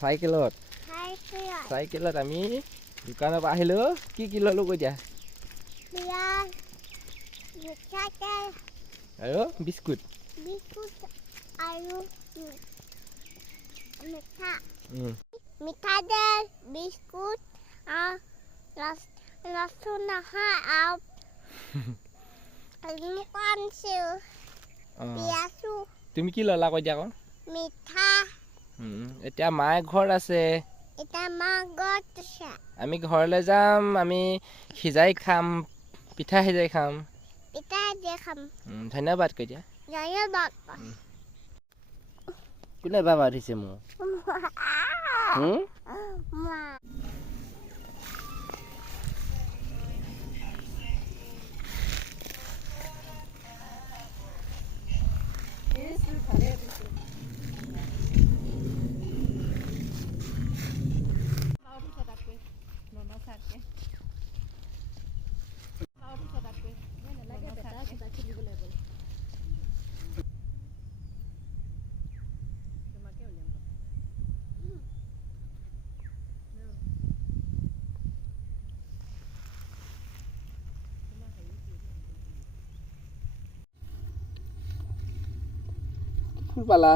চাইকেলত চাইকেলত আমি দোকানৰ পৰা আহিলো কি কি ললো কৈ দিয়া আৰু বিস্কুট আৰু মিঠাতেল বিস্কুট লচুন পিয়াজু তুমি কি ললা কৈ দিয়া আকৌ মিঠা এতিয়া মায়ে ঘৰত আছে আমি ঘৰলৈ যাম আমি সিজাই খাম পিঠা সিজাই খাম ধন্যবাদ কৈ দিয়া কোনে বাবা উঠিছে মোৰ ফুল পালা